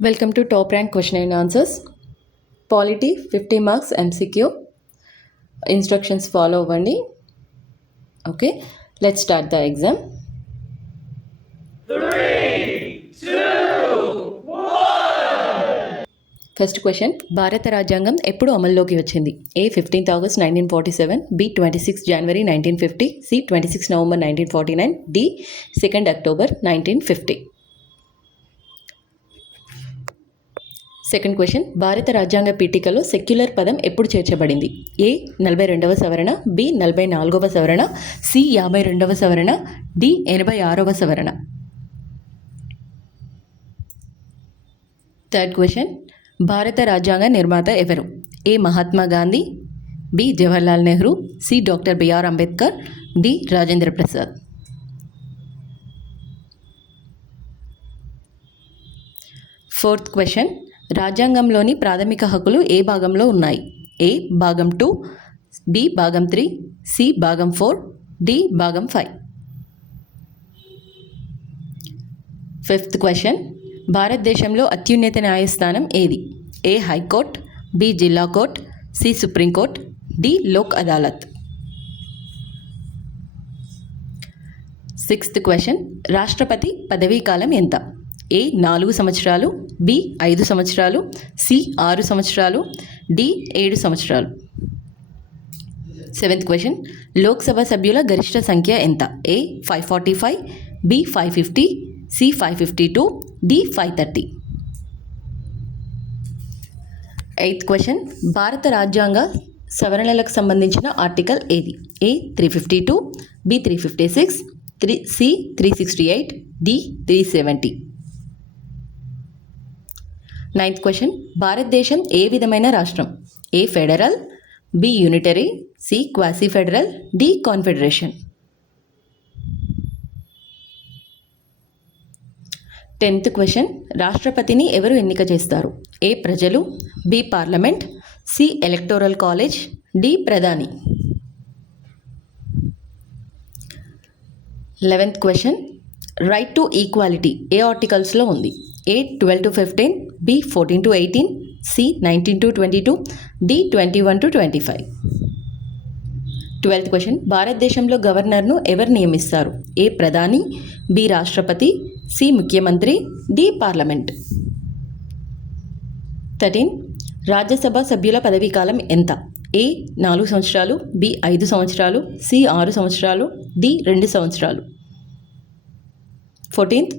Welcome to Top Rank Question and Answers. Polity 50 marks MCQ. Instructions follow అవ్వండి. Okay, let's start the exam. 3, 2, 1. First question. భారత రాజ్యాంగం ఎప్పుడు అమల్లోకి వచ్చింది? A. 15th August 1947, B. 26 January 1950, C. 26 November 1949, D. 2nd October 1950. Second question. భారత రాజ్యాంగ పీఠికలో secular పదం ఎప్పుడు చేర్చబడింది? ఏ 42వ సవరణ, బి 44వ సవరణ, సి 52వ సవరణ, డి 86వ సవరణ. Third question. భారత రాజ్యాంగ నిర్మాత ఎవరు? A Mahatma Gandhi, B Jawaharlal Nehru, C doctor BR Ambedkar, D Rajendra Prasad. Fourth question. రాజ్యాంగంలోని ప్రాథమిక హక్కులు ఏ భాగంలో ఉన్నాయి? ఏ భాగం 2, బి భాగం 3, సి భాగం 4, డి భాగం 5. Fifth question. భారతదేశంలో అత్యున్నత న్యాయస్థానం ఏది? ఏ హైకోర్ట్, బి జిల్లా court, C supreme court, D Lok Adalat. Sixth question. రాష్ట్రపతి పదవీ కాలం ఎంత? ఏ 4 సంవత్సరాలు, బి 5 సంవత్సరాలు, సి 6 సంవత్సరాలు, డి 7 సంవత్సరాలు. Seventh question. లోక్సభ సభ్యుల గరిష్ట సంఖ్య ఎంత? A 545, B 550, C 552, D 530. Eighth question. భారత రాజ్యాంగ సవరణలకు సంబంధించిన ఆర్టికల్ ఏది? A 352, B 356, C 368, D 370. Ninth question. భారతదేశం ఏ విధమైన రాష్ట్రం? A federal, B unitary, C quasi federal, D confederation. 10th question. రాష్ట్రపతిని ఎవరు ఎన్నిక చేస్తారు? ఏ ప్రజలు, B parliament, C electoral college, D ప్రధాని. 11th question. Right to equality ఏ ఆర్టికల్స్లో ఉంది? A 12 to 15, B 14 to 18, C 19 to 22, D 21 to 25. 12th question. భారతదేశంలో గవర్నర్ను ఎవరు నియమిస్తారు? ఏ ప్రధాని, బి రాష్ట్రపతి, సి ముఖ్యమంత్రి, డి పార్లమెంట్. 13. రాజ్యసభ సభ్యుల పదవీకాలం ఎంత? ఏ 4 సంవత్సరాలు, బి 5 సంవత్సరాలు, సి 6 సంవత్సరాలు, డి 2 సంవత్సరాలు. 14th.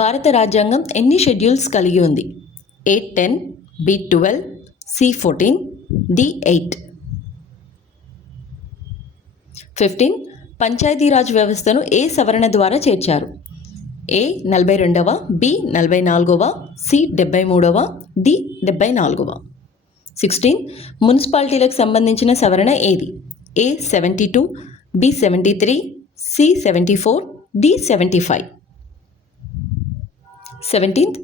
భారత రాజ్యాంగం ఎన్ని షెడ్యూల్స్ కలిగి ఉంది? ఏ 10, బి 12, సి 14, డి 8. 15. పంచాయతీరాజ్ వ్యవస్థను ఏ సవరణ ద్వారా చేర్చారు? ఏ 42వ, బి 44వ, సి 73వ, డి 74వ. 16. మున్సిపాలిటీలకు సంబంధించిన సవరణ ఏది? ఏ 72, B 73, C 74, D 75. 17th.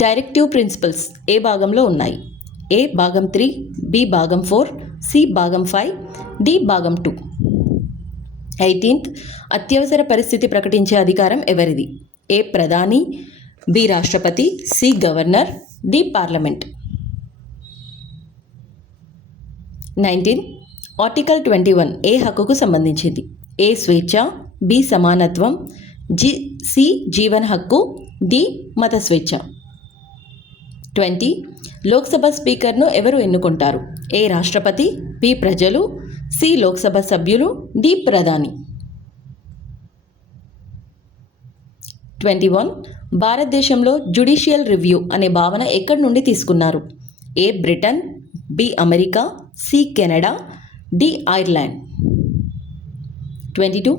Directive principles ఏ భాగంలో ఉన్నాయి? ఏ భాగం 3, బి భాగం 4, సి భాగం 5, డి భాగం 2. 18th. అత్యవసర పరిస్థితి ప్రకటించే అధికారం ఎవరిది? ఏ ప్రధాని, బి రాష్ట్రపతి, C governor, D parliament. 19. Article 21 ఏ హక్కుకు సంబంధించింది? ఏ స్వేచ్ఛ, బి సమానత్వం, సి జీవన హక్కు, డి మత స్వేచ్ఛ. 20. లోక్సభ స్పీకర్ను ఎవరు ఎన్నుకుంటారు? ఏ రాష్ట్రపతి, బి ప్రజలు, సి లోక్సభ సభ్యులు, డి ప్రధాని. 21. భారతదేశంలో జ్యుడిషియల్ రివ్యూ అనే భావన ఎక్కడి నుండి తీసుకున్నారు? A Britain, B America, C Canada, D Ireland. 22.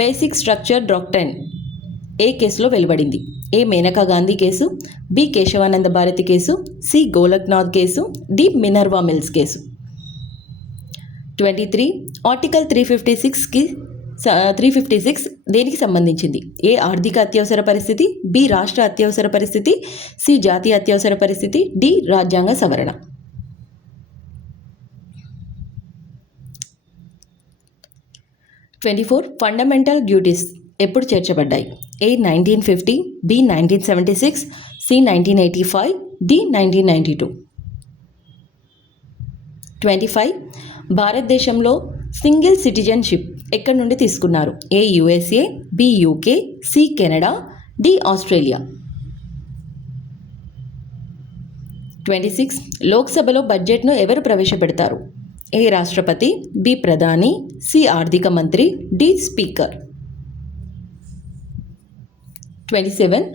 Basic structure doctrine ఏ కేసులో వెలువడింది? A Maneka Gandhi case, B Kesavananda Bharati case, C Golaknath case, D Minerva mills case. 23. Article 356 దేనికి సంబంధించింది? ఏ ఆర్థిక అత్యవసర పరిస్థితి, బి రాష్ట్ర అత్యవసర పరిస్థితి, సి జాతీయ అత్యవసర పరిస్థితి, డి రాజ్యాంగ సవరణ. 24. ఫండమెంటల్ డ్యూటీస్ ఎప్పుడు చేర్చబడ్డాయి? A 1950, B 1976, C 1985, D 1992. 25. భారతదేశంలో సింగిల్ సిటిజన్షిప్ ఎక్కడి నుండి తీసుకున్నారు? A USA, B UK, C Canada, D Australia. 26. లోక్సభలో బడ్జెట్ను ఎవరు ప్రవేశపెడతారు? ఏ రాష్ట్రపతి, బి ప్రధాని, సి ఆర్థిక మంత్రి, డి స్పీకర్. 27.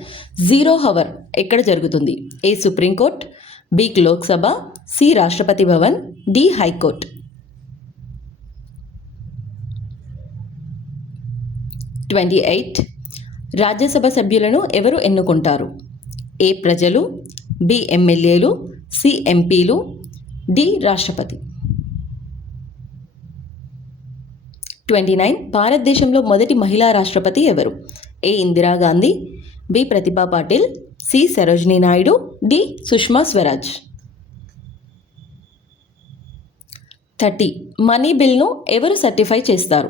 జీరో హవర్ ఎక్కడ జరుగుతుంది? ఏ supreme court, B Lok Sabha, C Rashtrapati Bhavan, D high court. 28. Rajya Sabha సభ్యులను ఎవరు ఎన్నుకుంటారు? ఏ ప్రజలు, బి ఎమ్మెల్యేలు, సి ఎంపీలు, డి రాష్ట్రపతి. 29. భారతదేశంలో మొదటి మహిళా రాష్ట్రపతి ఎవరు? ఏ ఇందిరాగాంధీ, బి ప్రతిభా Patil, C Sarojini Naidu, D Sushma Swaraj. 30. Money బిల్ను ఎవరు సర్టిఫై చేస్తారు?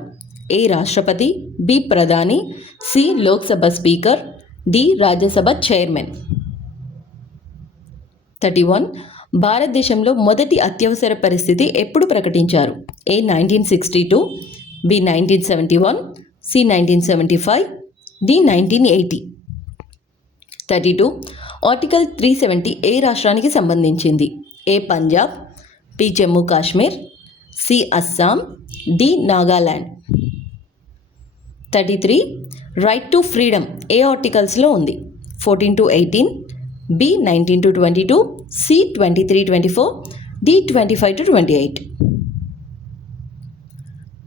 ఏ రాష్ట్రపతి, బి ప్రధాని, C Lok Sabha speaker, D Rajya Sabha chairman. 31. భారతదేశంలో మొదటి అత్యవసర పరిస్థితి ఎప్పుడు ప్రకటించారు? ఏ 1962, బి 1971, సి 1975, డి 1980. 32. ఆర్టికల్ 370 ఏ రాష్ట్రానికి సంబంధించింది? ఏ Punjab, B Jammu Kashmir, C Assam, D Nagaland. 33. Right to freedom ఏ ఆర్టికల్స్లో ఉంది? 14 to 18, B 19 to 22, C 23-24, D 25 to 28.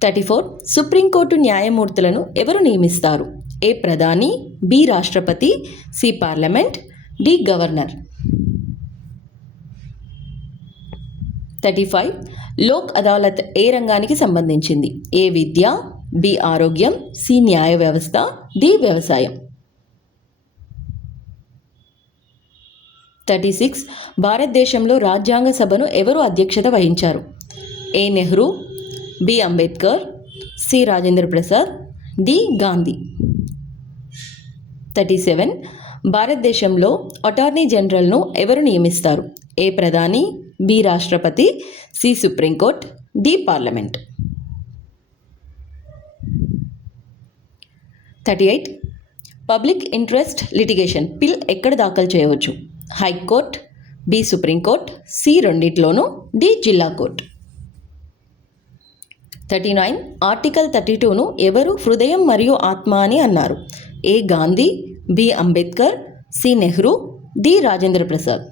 34. Supreme court న్యాయమూర్తులను ఎవరు నియమిస్తారు? ఏ ప్రధాని, బి రాష్ట్రపతి, C parliament, D governor. 35. Lok Adalat ఏ రంగానికి సంబంధించింది? ఏ విద్య, బి ఆరోగ్యం, సి న్యాయ వ్యవస్థ, డి వ్యవసాయం. 36. భారతదేశంలో రాజ్యాంగ సభను ఎవరు అధ్యక్షత వహించారు? A Nehru, B Ambedkar, C Rajendra Prasad, D Gandhi. 37. భారతదేశంలో అటార్నీ జనరల్ను ఎవరు నియమిస్తారు? ఏ ప్రధాని, బి రాష్ట్రపతి, C supreme court, D parliament. 38. Public interest litigation PIL ఎక్కడ దాఖలు చేయవచ్చు? హైకోర్టు, బి సుప్రీంకోర్టు, సి రెండిట్లోనూ, డి జిల్లా కోర్టు. 39. ఆర్టికల్ 32ను ఎవరు హృదయం మరియు ఆత్మ అని అన్నారు? A Gandhi, B Ambedkar, C Nehru, D Rajendra Prasad.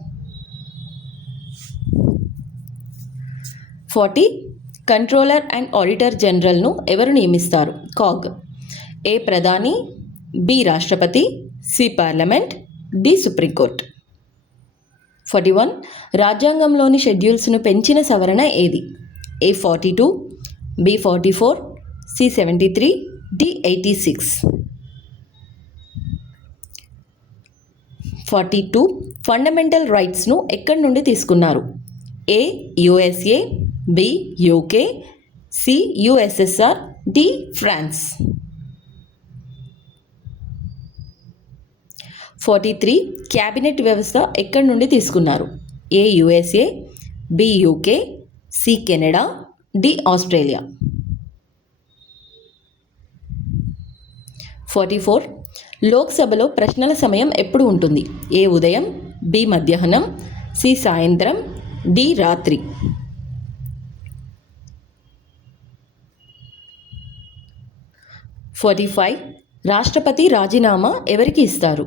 40. Controller and auditor జనరల్ను ఎవరు నియమిస్తారు? కాగ్. ఏ ప్రధాని, బి రాష్ట్రపతి, సి పార్లమెంట్, డి సుప్రీంకోర్టు. 41. రాజ్యాంగంలోని షెడ్యూల్స్ను పెంచిన సవరణ ఏది? A 42, B 44, C 73, D 86. 42. Fundamental రైట్స్ను ఎక్కడి నుండి తీసుకున్నారు? A USA, B UK, C USSR, D France. 43. Cabinet వ్యవస్థ ఎక్కడి నుండి తీసుకున్నారు? A USA, B UK, C Canada, D Australia. 44. లోక్సభలో ప్రశ్నల సమయం ఎప్పుడు ఉంటుంది? ఏ ఉదయం, బి మధ్యాహ్నం, సి సాయంత్రం, డి రాత్రి. 45. రాష్ట్రపతి రాజీనామా ఎవరికి ఇస్తారు?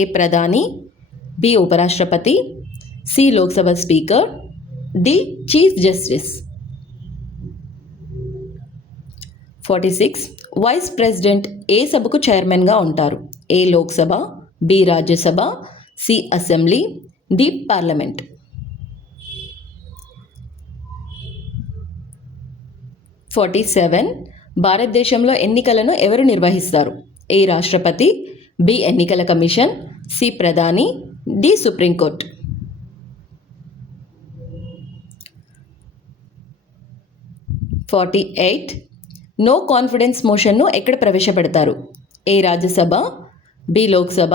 ఏ ప్రధాని, బి ఉపరాష్ట్రపతి, C Lok Sabha speaker, D chief justice. 46. Vice president ఏ సభకు చైర్మన్గా ఉంటారు? A Lok Sabha, B Rajya Sabha, C assembly, D parliament. 47. భారతదేశంలో ఎన్నికలను ఎవరు నిర్వహిస్తారు? ఏ రాష్ట్రపతి, బి ఎన్నికల కమిషన్, సి ప్రధాని, డి సుప్రీంకోర్టు. 48. నో కాన్ఫిడెన్స్ మోషన్ను ఎక్కడ ప్రవేశపెడతారు? A Rajya Sabha, B Lok Sabha,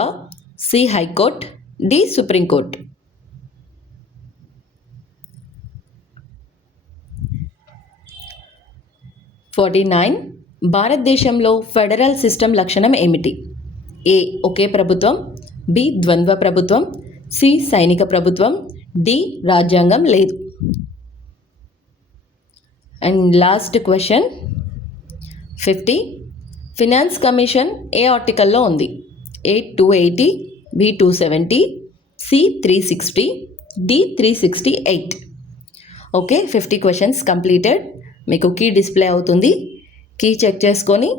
C high court, D supreme court. 49. భారతదేశంలో ఫెడరల్ సిస్టమ్ లక్షణం ఏమిటి? ఏ ఒకే ప్రభుత్వం, బి ద్వంద్వ ప్రభుత్వం, సి సైనిక ప్రభుత్వం, డి రాజ్యాంగం లేదు. And last question 50. Finance commission ఏ ఆర్టికల్లో ఉంది? A 280, B 270, C 360, D 368. Okay, 50 questions completed. మీకు కీ డిస్ప్లే అవుతుంది. కీ చెక్ చేసుకొని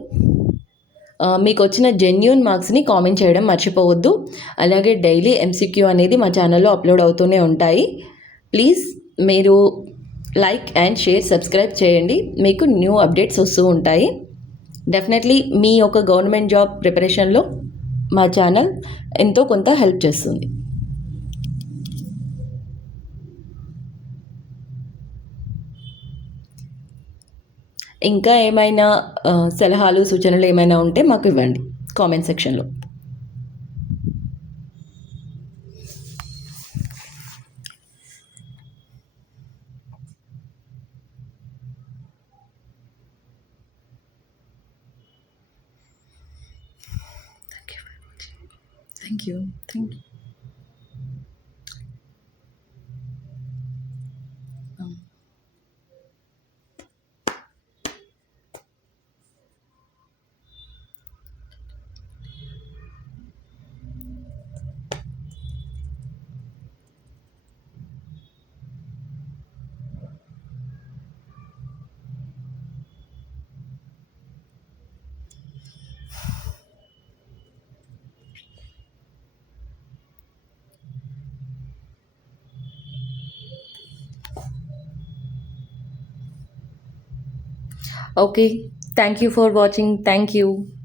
మీకు వచ్చిన జెన్యూన్ మార్క్స్ని కామెంట్ చేయడం మర్చిపోవద్దు. అలాగే డైలీ ఎంసీక్యూ అనేది మా ఛానల్లో అప్లోడ్ అవుతూనే ఉంటాయి. ప్లీజ్ మీరు లైక్ అండ్ షేర్, సబ్స్క్రైబ్ చేయండి. మీకు న్యూ అప్డేట్స్ వస్తూ ఉంటాయి. డెఫినెట్లీ మీ యొక్క గవర్నమెంట్ జాబ్ ప్రిపరేషన్లో మా ఛానల్ ఎంతో కొంత హెల్ప్ చేస్తుంది. ఇంకా ఏమైనా సలహాలు, సూచనలు ఏమైనా ఉంటే మాకు ఇవ్వండి కామెంట్ సెక్షన్లో. Thank you. Okay, thank you for watching. Thank you.